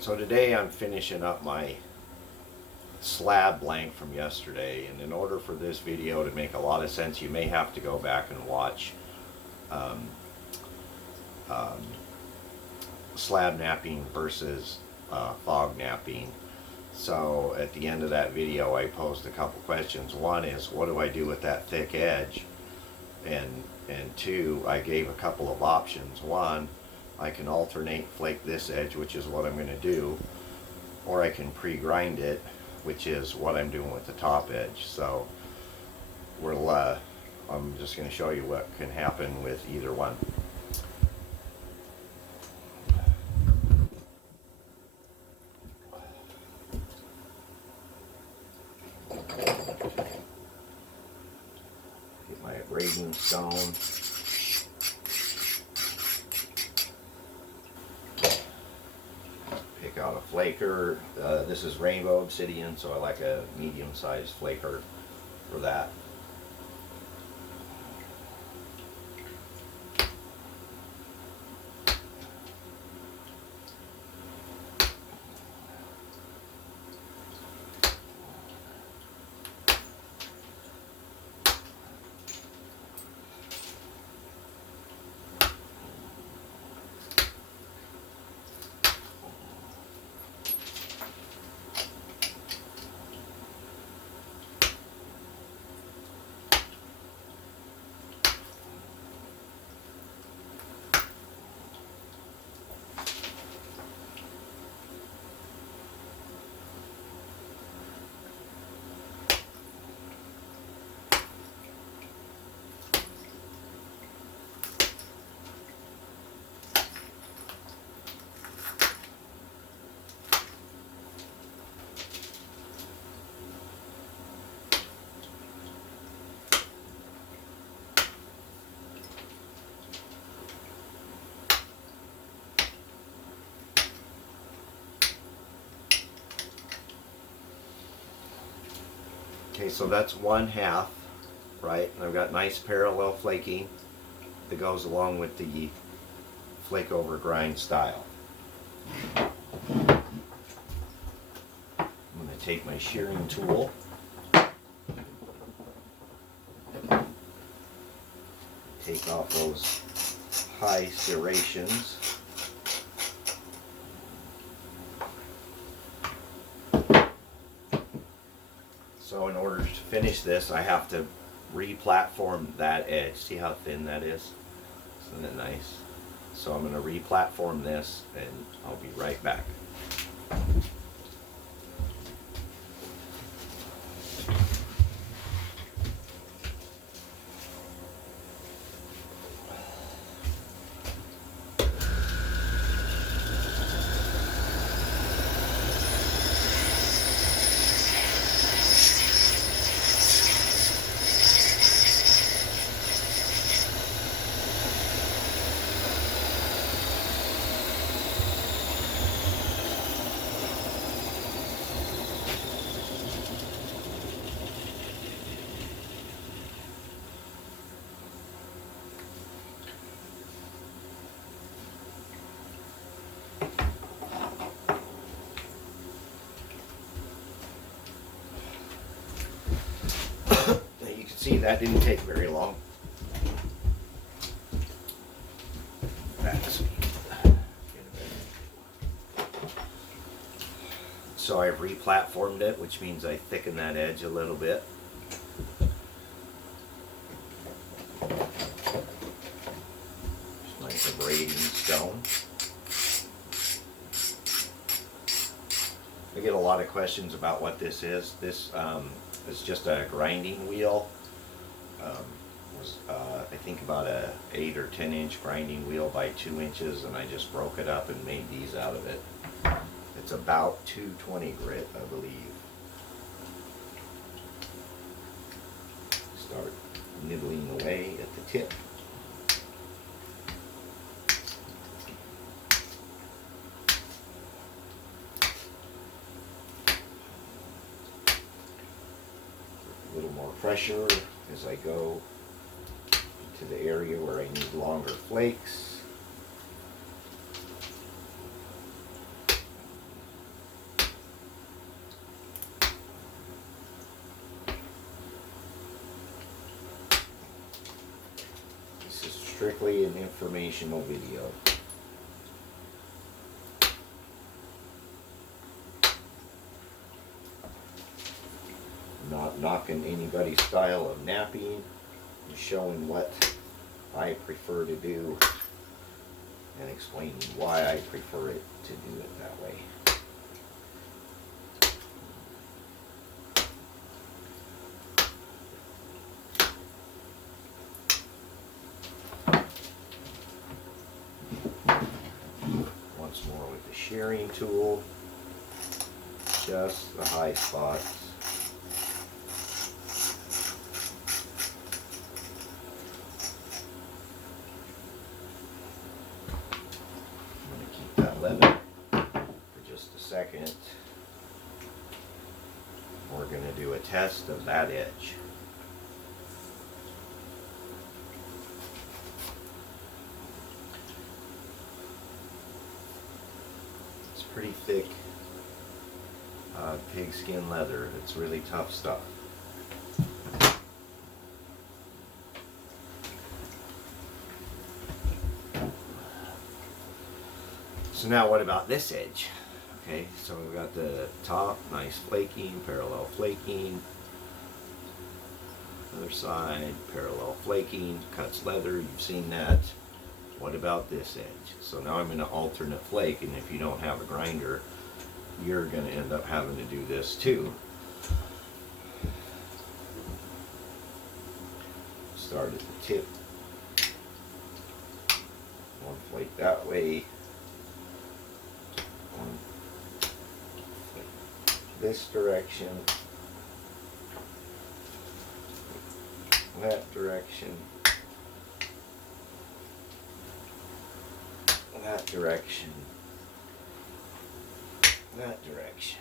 So today I'm finishing up my slab blank from yesterday, and in order for this video to make a lot of sense, you may have to go back and watch um, um, slab knapping versus fog knapping. So at the end of that video I posed a couple questions. One is, what do I do with that thick edge? And two, I gave a couple of options. One, I can alternate flake this edge, which is what I'm going to do, or I can pre-grind it, which is what I'm doing with the top edge. So I'm just going to show you what can happen with either one. Get my grading stone. Pick out a flaker. This is rainbow obsidian, so I like a medium-sized flaker for that. Okay, so that's one half, right? And I've got nice parallel flaking that goes along with the flake over grind style. I'm going to take my shearing tool, take off those high serrations. So in order to finish this, I have to re-platform that edge. See how thin that is? Isn't it nice? So I'm going to re-platform this, and I'll be right back. See, that didn't take very long. So I've re-platformed it, which means I thicken that edge a little bit. Just like a braiding stone. I get a lot of questions about what this is. This is just a grinding wheel. I think about a 8 or 10 inch grinding wheel by 2 inches, and I just broke it up and made these out of it. It's about 220 grit, I believe. Start nibbling away at the tip. A little more pressure as I go to the area where I need longer flakes. strictly an informational video. Not knocking anybody's style of knapping, and showing what I prefer to do and explaining why I prefer it to do it that way. Once more with the shearing tool, just the high spots. Level for just a second. We're going to do a test of that edge. It's pretty thick pigskin leather. It's really tough stuff. So now what about this edge? Okay, so we've got the top, nice flaking, parallel flaking. Other side, parallel flaking, cuts leather, you've seen that. What about this edge? So now I'm going to alternate flake, and if you don't have a grinder, you're going to end up having to do this too. Start at the tip. One flake that way. This direction, that direction, that direction, that direction.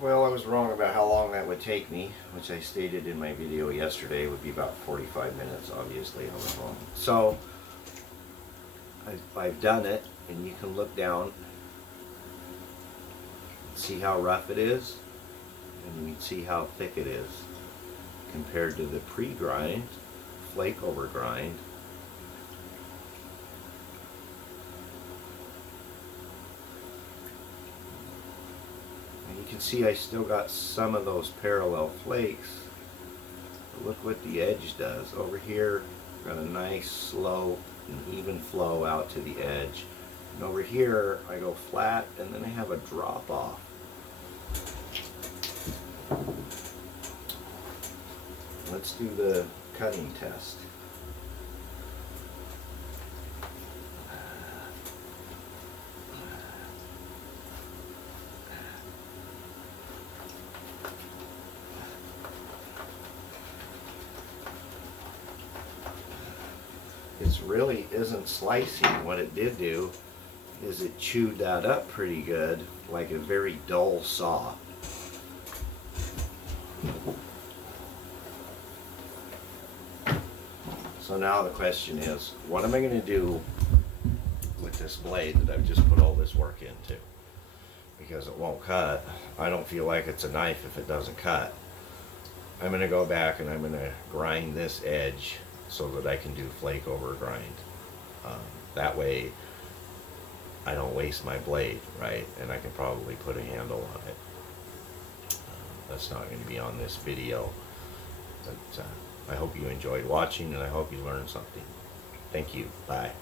Well, I was wrong about how long that would take me, which I stated in my video yesterday would be about 45 minutes. Obviously, I was wrong. So, I've done it, and you can look down, see how rough it is, and you can see how thick it is compared to the pre-grind, flake over grind. You can see I still got some of those parallel flakes. But look what the edge does. Over here, Got a nice slope and even flow out to the edge. And over here, I go flat and then I have a drop off. Let's do the cutting test. It really isn't slicing. What it did do is it chewed that up pretty good, like a very dull saw. So now the question is, what am I going to do with this blade that I've just put all this work into? Because it won't cut. I don't feel like it's a knife if it doesn't cut. I'm going to go back and I'm going to grind this edge so that I can do flake over grind. That way I don't waste my blade, right? And I can probably put a handle on it. That's not going to be on this video. But I hope you enjoyed watching and I hope you learned something. Thank you. Bye.